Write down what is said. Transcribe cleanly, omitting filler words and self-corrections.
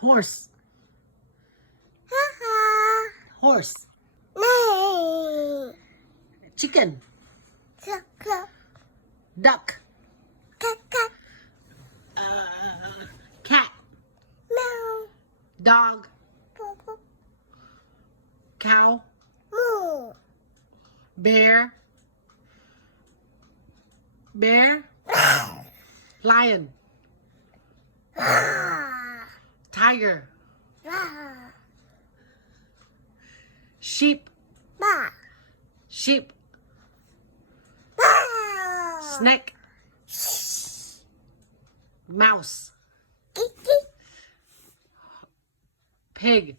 Horse. Horse. Chicken. Duck. Cat. Dog. Cow. Bear. Lion. Tiger. Sheep. Snake. Mouse. Pig.